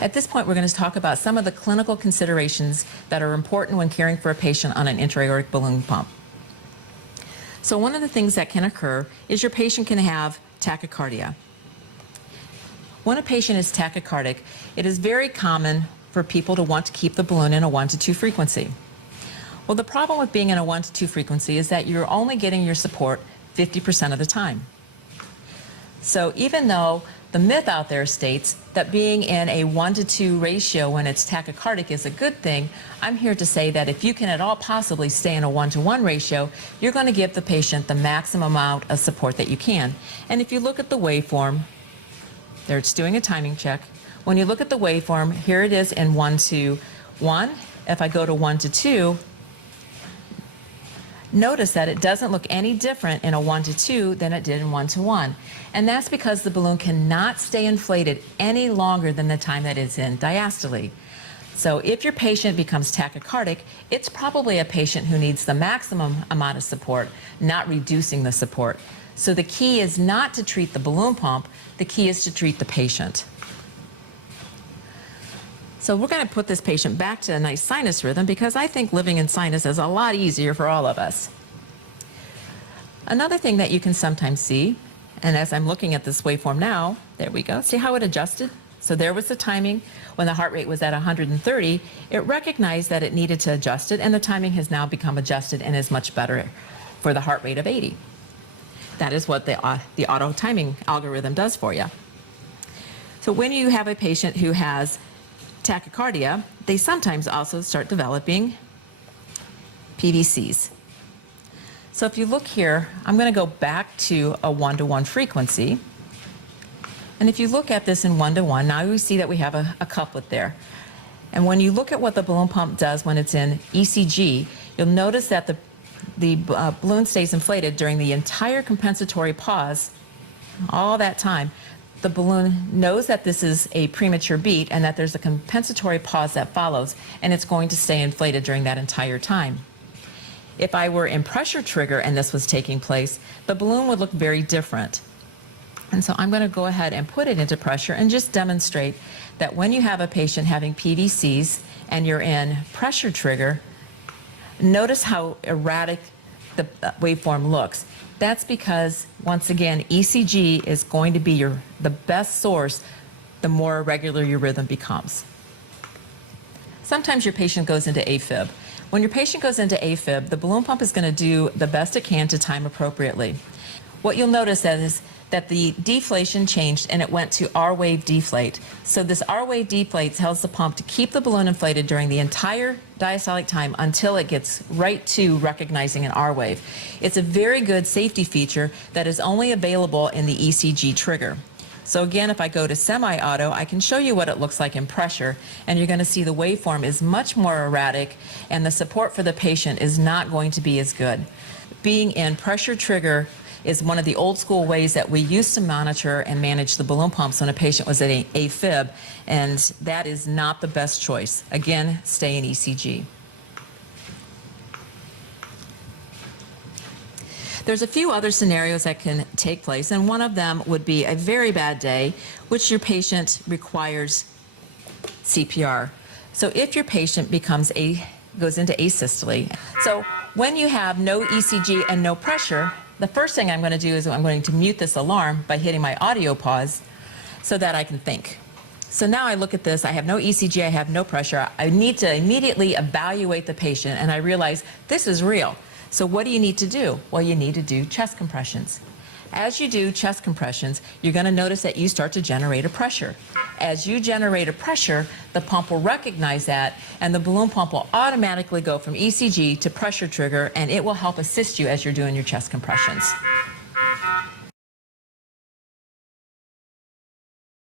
At this point, we're going to talk about some of the clinical considerations that are important when caring for a patient on an intra-aortic balloon pump. So one of the things that can occur is your patient can have tachycardia. When a patient is tachycardic, it is very common for people to want to keep the balloon in a 1 to 2 frequency. Well, the problem with being in a 1 to 2 frequency is that you're only getting your support 50% of the time. So even though the myth out there states that being in a 1 to 2 ratio when it's tachycardic is a good thing, I'm here to say that if you can at all possibly stay in a 1 to 1 ratio, you're going to give the patient the maximum amount of support that you can. And if you look at the waveform, there it's doing a timing check. When you look at the waveform, here it is in 1 to 1. If I go to 1 to 2, notice that it doesn't look any different in a 1 to 2 than it did in 1 to 1. And that's because the balloon cannot stay inflated any longer than the time that it's in diastole. So if your patient becomes tachycardic, it's probably a patient who needs the maximum amount of support, not reducing the support. So the key is not to treat the balloon pump, the key is to treat the patient. So we're going to put this patient back to a nice sinus rhythm because I think living in sinus is a lot easier for all of us. Another thing that you can sometimes see, and as I'm looking at this waveform now, there we go, see how it adjusted? So there was the timing when the heart rate was at 130, it recognized that it needed to adjust it, and the timing has now become adjusted and is much better for the heart rate of 80. That is what the auto timing algorithm does for you. So when you have a patient who has tachycardia, they sometimes also start developing PVCs. So if you look here, I'm going to go back to a 1 to 1 frequency. And if you look at this in 1 to 1, now you see that we have a couplet there. And when you look at what the balloon pump does when it's in ECG, you'll notice that the balloon stays inflated during the entire compensatory pause, all that time. The balloon knows that this is a premature beat and that there's a compensatory pause that follows, and it's going to stay inflated during that entire time. If I were in pressure trigger and this was taking place, the balloon would look very different. And so I'm going to go ahead and put it into pressure and just demonstrate that when you have a patient having PVCs and you're in pressure trigger, notice how erratic the waveform looks. That's because, once again, ECG is going to be the best source the more irregular your rhythm becomes. Sometimes your patient goes into AFib. When your patient goes into AFib, the balloon pump is going to do the best it can to time appropriately. What you'll notice is that the deflation changed and it went to R-wave deflate. So this R-wave deflate tells the pump to keep the balloon inflated during the entire diastolic time until it gets right to recognizing an R-wave. It's a very good safety feature that is only available in the ECG trigger. So again, if I go to semi-auto, I can show you what it looks like in pressure, and you're going to see the waveform is much more erratic and the support for the patient is not going to be as good. Being in pressure trigger is one of the old school ways that we used to monitor and manage the balloon pumps when a patient was at AFib, and that is not the best choice. Again, stay in ECG. There's a few other scenarios that can take place, and one of them would be a very bad day, which your patient requires CPR. So if your patient goes into asystole, so when you have no ECG and no pressure, the first thing I'm going to do is I'm going to mute this alarm by hitting my audio pause so that I can think. So now I look at this, I have no ECG, I have no pressure. I need to immediately evaluate the patient, and I realize this is real. So what do you need to do? Well, you need to do chest compressions. As you do chest compressions, you're going to notice that you start to generate a pressure. As you generate a pressure, the pump will recognize that, and the balloon pump will automatically go from ECG to pressure trigger, and it will help assist you as you're doing your chest compressions.